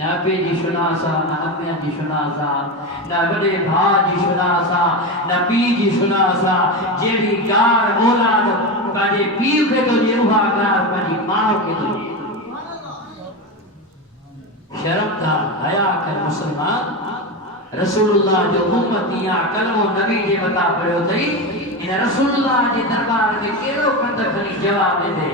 ना पे जी सुनासा ना अम्मिया जी सुनासा ना बड़े भा जी सुनासा ना पी जी सुनासा जेड़ी गार औलाद पाजे पीर के तो जे उहा गार पाजी मां के तो शर्म था हया कर मुसलमान रसूलुल्लाह जो उम्मतिया कलमो नबी जे बता पड़ो थई इन रसूलुल्लाह जे दरबार में केड़ो कंद खणी जवाब दे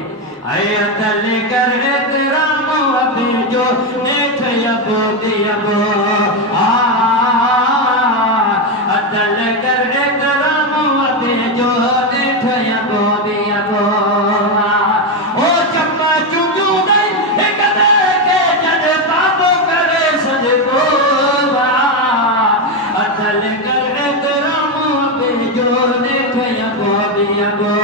आए अदल कर एहतराम अबे जो नेठ यबो दियबो आ अदल कर एहतराम अबे जो नेठ यबो दियबो ओ चम्मा चुजू नहीं एक दे के जद बाबो करे सजदो अदल कर एहतराम अबे जो नेठ यबो दियबो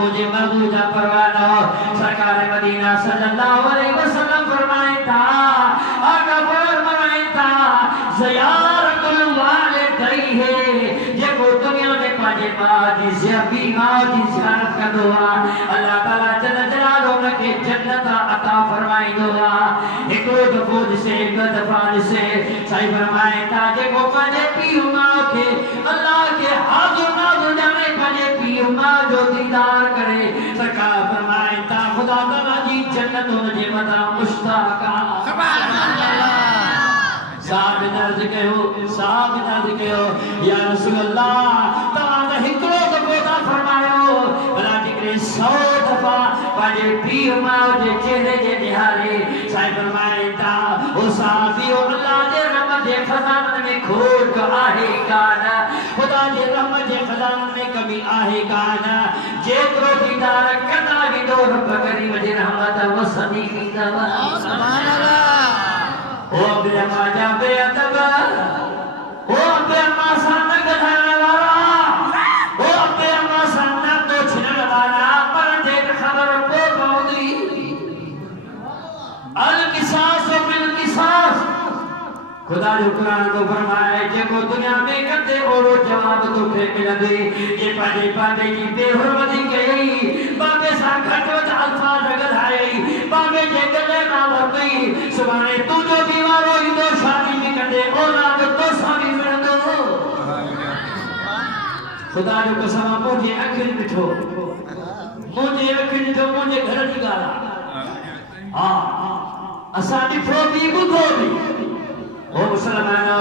मुझे महबूजा परवाना सरकार मदीना सल्लल्लाहु अलैहि वसल्लम फरमाए था आका फरमाए था ज़ियारतुल वालिदैन है जे को दुनिया में पाजे बाजी से बीमार की ज़ियारत कर दुआ अल्लाह ताला जल जलालुहु के जन्नत अता फरमाई दुआ एक दफो से एक दफा से सही फरमाए था जे को पाजे पीर मां के अल्लाह के हाजिर नाज़िर जाने पाजे पीर मां जो दीदार करे सरकार फरमाए ता खुदा ताला जी जन्नत उनजे मथा मुश्ताका सुभान अल्लाह साहब दर्द कयो या रसूल अल्लाह ता हिकड़ो दफो फरमायो भला जिक्र 100 दफा पाजे पीर मां जे चेहरे जे निहारे साईं फरमाए ता ओ साफी अल्लाह जे रहमत जे खजानन में खोट आहे कान खुदा जे रहमत जे खजानन में कमी आहे कान जेतरो दीदार कदा भी दौर पकड़ी वजे रहमत वसदी की दवा सुभान अल्लाह ओ बे माजा बे अदब ओ बे मासा न गधान वाला ओ बे मासा न तो छिन वाला पर देख खबर को पौदी अल किसास बिल किसास खुदा जो कुरान तो फरमाए जे को दुनिया में कते ओरो जवाब तो थे मिलंदे ये पादे की बेहुरमती कई बाबे सा घटवत अल्फाज गधाई बाबे जे गले ना वरती सुभाने तू जो बीमारो ही तो शादी में कंदे औलाद तो सामी मिलंदो खुदा जो कसम मुझे अखिल मिठो मुझे घर की गाला हां असा दिखो भी बुधो भी ओ मुसलमानो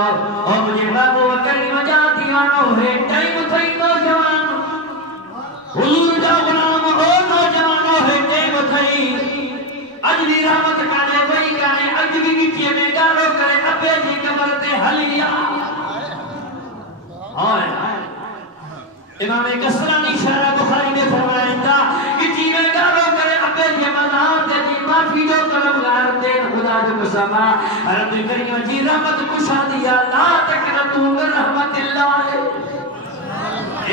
ओ मुझे बाबू वकरी मजा दीवानो है टाइम थई नौजवान हुजूर जा गुलाम ओ नौजवानो है टाइम थई अज भी रहमत काने वही काने अज भी गिटी में गालो करे अबे जी कमर ते हलिया हाय इमाम कसरानी शरह बुखारी में फरमाया था गिटी में गालो करे अबे जी मनात जी माफी जो तलबगार दे खुदा जो मुसमा रब करीम जी रहमत कुशादिया ला तकनतु मिन रहमतिल्लाह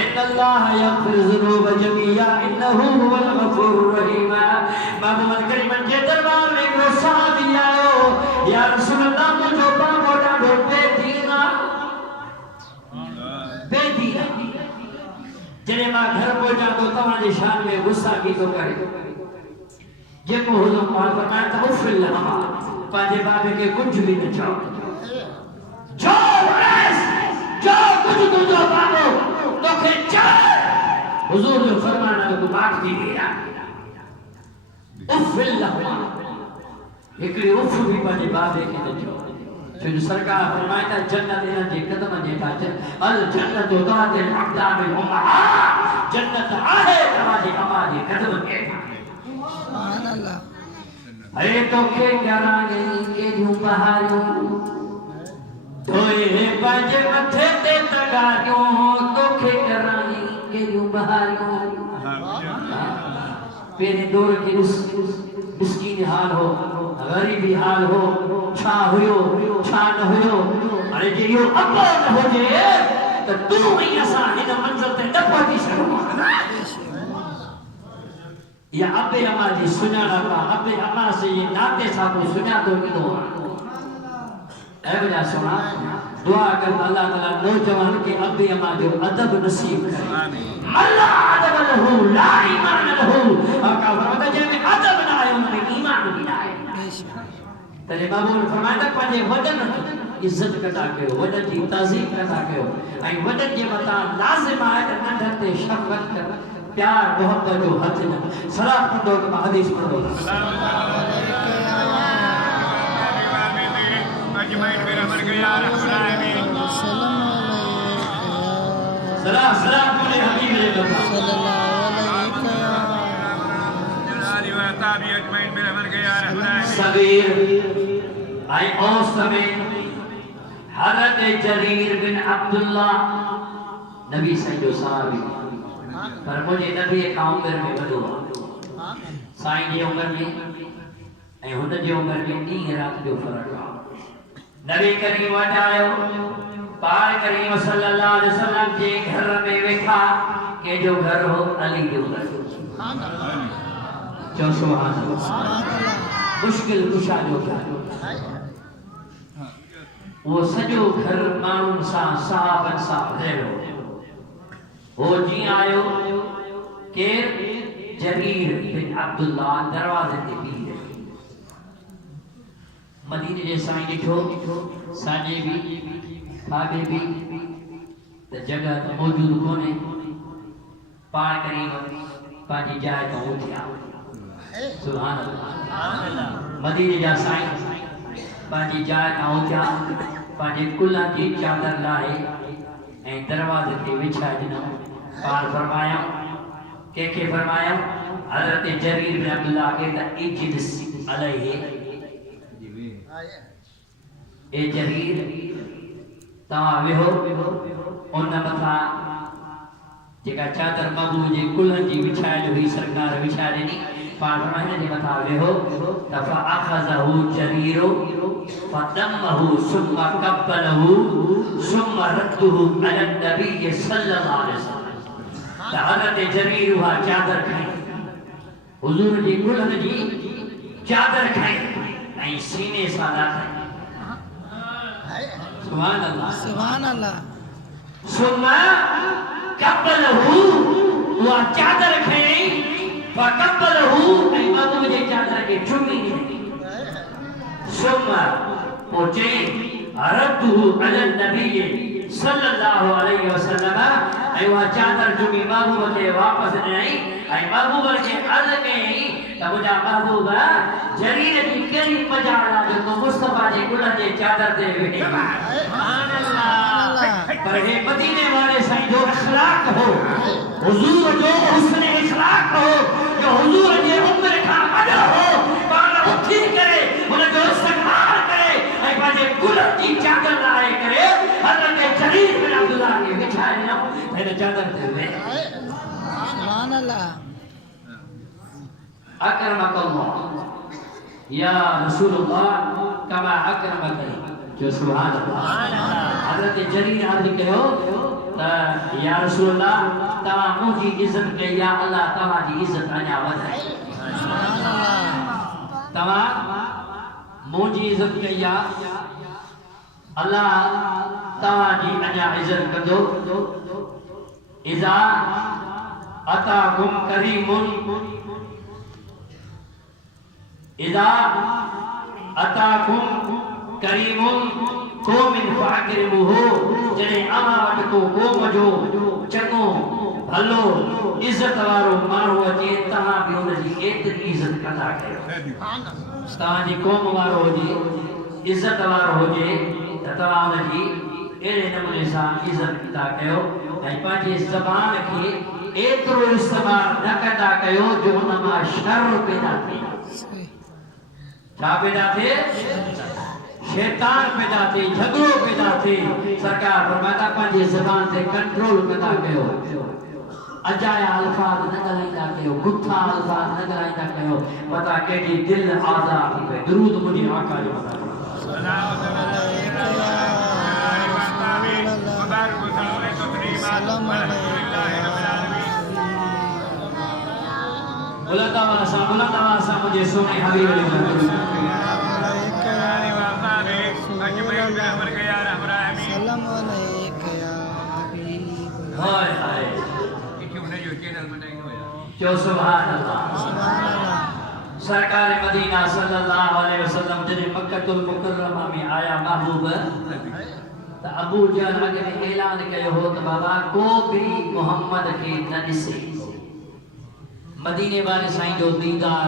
इन अल्लाह यगफिर ज़ुनूब जमीआ इन्नहु हुवल गफूरुर रहीम महबूब करीम जे दरबार में को साहबी आयो या रसूल अल्लाह मुझो बाबो डाडो बेदीना जने मां घर पहुंचा तो तवा जी शान में गुस्सा की तो करे जे को हुजूर पाक फरमाया था उफिल हमा पाजे बाबे के कुछ भी न चाहो जो रस जो कुछ तुझो बाबो तो के चल हुजूर जो फरमाना तो बात दी गया उफिल हमा एकड़ी उफ भी पाजे बाबे के न चाहो जो सरकार फरमाया था जन्नत इन जे कदम जे पाच अल जन्नत ताते अक़दाम उम्मा जन्नत आहे तवाजे अमा जे कदम के सुभान अल्लाह अरे तो के कराने के जू बहारियो धोए पाजे मथे ते तगारियो तो के कराने के जू बहारियो पेरे दौर के मिस्कीन हाल हो गरीबी हाल हो छा हुयो छा न हुयो अरे जे यो अब्बा न हो जे तो तू ही असा इन मंजिल ते न पहुंची सको या अबे अमा जी सुनाना का अबे अमा से ये नाते साहब सुना तो किनो है बजा सुना दुआ कर अल्लाह ताला नौजवान के अब्बे अम्मा जो अदब नसीब करे अल्लाह अदब लहू ला ईमान लहू आका फरमाता जे में अदब ना है उनमें ईमान भी ना है तेरे बाबू ने फरमाया पंहिंजे वडन इज्जत कंदा कयो वडन जी ताज़ीम कंदा कयो ऐं वडन जे मथां लाज़िम आहे त नंढनि ते शफ़क़त कर प्यार मोहब्बत जो हथ न सलाह कंदो त मां हदीस पढ़ो अजमैन मेरा मर गया रहमान आमीन सलाम सलाम बोले हबीब सबीर आई औस में हज़रत जरीर बिन अब्दुल्ला नबी सजो साहबी पर मुझे नबी का उम्र में वधो साईं जी उम्र में ऐं हुन जी उम्र में ॾींहुं राति जो फ़र्क़ु आहे नबी करीम वटि आयो पाक करीम सल्लल्लाहु अलैहि वसल्लम जे घर में वेठा के जो घर हो अली जो घर जो सुभान अल्लाह मुश्किल कुशा जो घर वो सजो घर माण्हुनि सां सहाबनि सां भरियल हो जी आयो केर जरीर बिन अब्दुल्ला दरवाजे ते बीह मदीने जे साईं ॾिठो साॼे बि खाॿे बि त जगह त मौजूद कोन्हे पाण करीम पंहिंजी जाइ तां उथिया सुभान अल्लाह मदीने जा साईं पंहिंजी जाइ तां उथिया पंहिंजे कुल्ह जी चादर लाहे ऐं दरवाज़े ते विछाए ॾिनो पाण फरमाया कंहिंखे फरमाया हज़रत जरीर बिन अब्दुल्ला खे त इज्लिस अलैहि ए जरीर तव्हां वेहो उन मथां जेका चादर महबूब जे कुल्हनि जी विछायल हुई सरकार विछाए ॾिनी पाण हिन जे मथां वेहो त फअख़ज़हु जरीरो फदमहु सुम्म क़ब्बलहु सुम्म रद्दहु अला नबी सल्लल्लाहु अलैहि वसल्लम त हज़रत जरीर उहा चादर खई हुज़ूर जी कुल्हनि जी चादर खई ऐं सीने सां लाथई सुभान अल्लाह सुभान अल्लाह सुम्मा कब्बलहु वो चादर खई फकब्बलहु ऐं महबूब जे चादर के चुमी सुम्मा पोचे रद्दहु अला नबी सल्लल्लाहु अलैहि वसल्लम ऐं वो चादर चुमी महबूब के वापस ॾिनई ऐं महबूब के अर्ज़ कई त मुंहिंजा महबूब जरीर जी कहिड़ी मजाल आहे जेको मुस्तफा जे गुलनि जे चादर ते वेठे सुभान अल्लाह पर हे मदीने वाले साईं जो अखलाक हो हुजूर जो हुस्न इखलाक हो जो हुजूर जे उम्र खां वॾो हो पाण उथी करे हुन जो इस्तक़बाल करे ऐं पंहिंजे गुलनि जी चादर लाहे करे हज़रत जरीर बिन अब्दुल्ला खे विछाए ॾिनो हिन चादर ते वेह सुभान अल्लाह अकरमकल्लाह या रसूलुल्लाह कमा अकरमकनी जो सुभान अल्लाह हज़रत जरीर अर्ज़ कयो त या रसूलुल्लाह तव्हां मुंहिंजी इज़त कई या अल्लाह तव्हांजी इज़त अञा वधाए सुभान अल्लाह तव्हां मुंहिंजी इज़त कई या अल्लाह तव्हांजी अञा इज़त कंदो इज़ा अताकुम करीमुन इज़ा अताकुम करीमुन क़ौमिन फ़अकरिमुहु जॾहिं अव्हां वटि को क़ौम जो चङो भलो इज़त वारो माण्हू अचे तव्हां बि हुनजी एतिरी इज़त कंदा कयो तव्हांजी क़ौम वारो हुजे इज़त वारो हुजे त तव्हां हुनजी अहिड़े नमूने सां इज़त कंदा कयो ऐं पंहिंजी ज़बान खे एतिरो इस्तेमालु न कंदा कयो जो हुन मां शर पैदा थिए क्या पैदा थे शैतान पैदा थे झगड़ो पैदा थे सरकार फरमाता पंहिंजी ज़बान ते कंट्रोल कंदा कयो अजाया अल्फाज न ॻाल्हाईंदा कयो गुथा अल्फाज न ॻाल्हाईंदा कयो पता केॾी दिलि आज़ाद थी पए दुरूद मुंहिंजे आका जो मथां बुलंद आवाज़ सां मुझे सोने हबीब अली सलाम अलैका या हबीब हाय हाय जो सुभान अल्लाह सुभान अल्लाह सरकार मदीना सल्लल्लाहु अलैहि वसल्लम जॾहिं मक्कतुल मुकर्रमा में आया महबूब त अबू जहल अॻे में ऐलान कयो हो त बाबा को बि मोहम्मद खे न ॾिसे मदीने वारे साईं जो दीदार